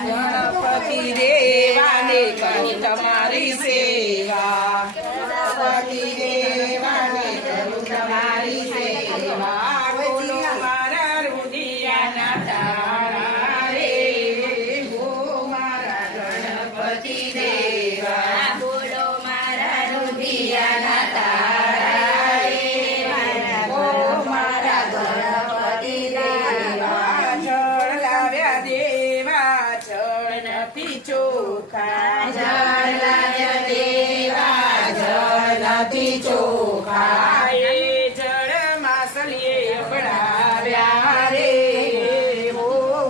ગણપતિ દેવાને કરું તમારી સેવા, ગણપતિ દેવાને કરું તમારી સેવા, બોલો મારા રુધિયાના તારા રે, હો મારા ગણપતિ દેવા, બોલો મારા રુધિયાના તારા રે, હો મારા ગણપતિ દેવા, જળ લાવ્યા દેવા જળ નથી ચોખા, જળ લાવ્યા દેવા જળ નથી ચોખા, એ જળ માસલીએ અબડાવ્યા રે, હો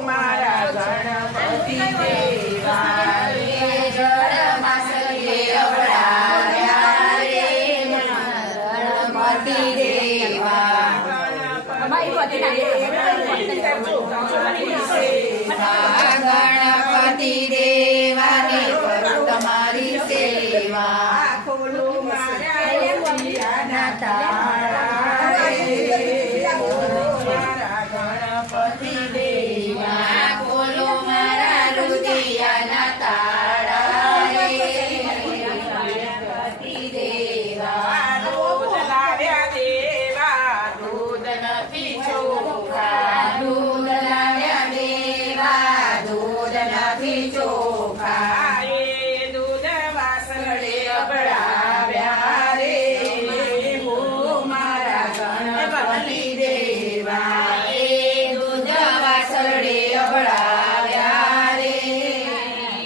મારા ગણપતિ દેવા, જળ માસલીએ અબડાવ્યા રે, ગણપતિ દેવા, ગણપતિ દેવાને કરું તમારી સેવા, ખોલો મારા રુધિયાના તાળા રે, મારા ગણપતિ દેવા, ખોલો મારા રુધિયાના તાળા રે, ગણપતિ દેવા, દૂધ લાવ્યા દેવા દૂધ નથી ચોખા, દૂધ લાવ્યા દેવા દૂધ નથી ચોખા, એ દૂધ વાસળે અબડાવ્યા રે, હો મારા ગણપતિ દેવા, એ દૂધ વાસળે અબડાવ્યા રે,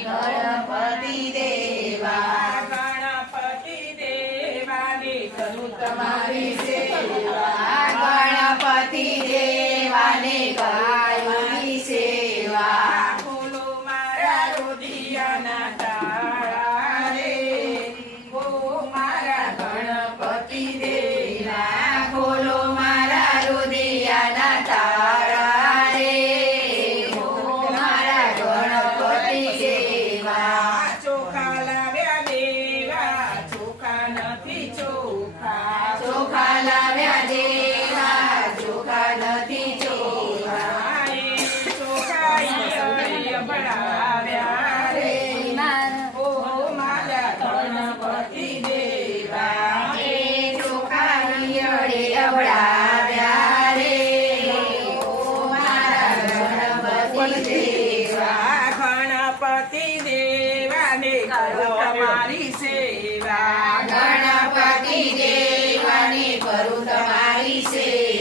ગણપતિ દેવા, ગણપતિ દેવાને કરું તમારી સેવા, ગણપતિ દેવાને ગાયની સેવા, ખોલો મારા રુધિયાના તાળા રે, હો મારા ગણપતિ દેવા, ખોલો મારા રુધિયાના તાળા રે, હો મારા ગણપતિ દેવા, ચોખા લાવ્યા દેવા ચોખા નથી ચોખા, ચોખા લાવ્યા દેવા ચોખા નથી ચોખા, એ ચોખા ઈયળે અબડાવ્યા રે, હો મારા ગણપતિ દેવા, એ ચોખા ઈયળે અબડાવ્યા રે, હો મારા ગણપતિ દેવા, ગણપતિ દેવાને કરું તમારી સેવા, ગણપતિ દેવાને કરું તમારી સેવા.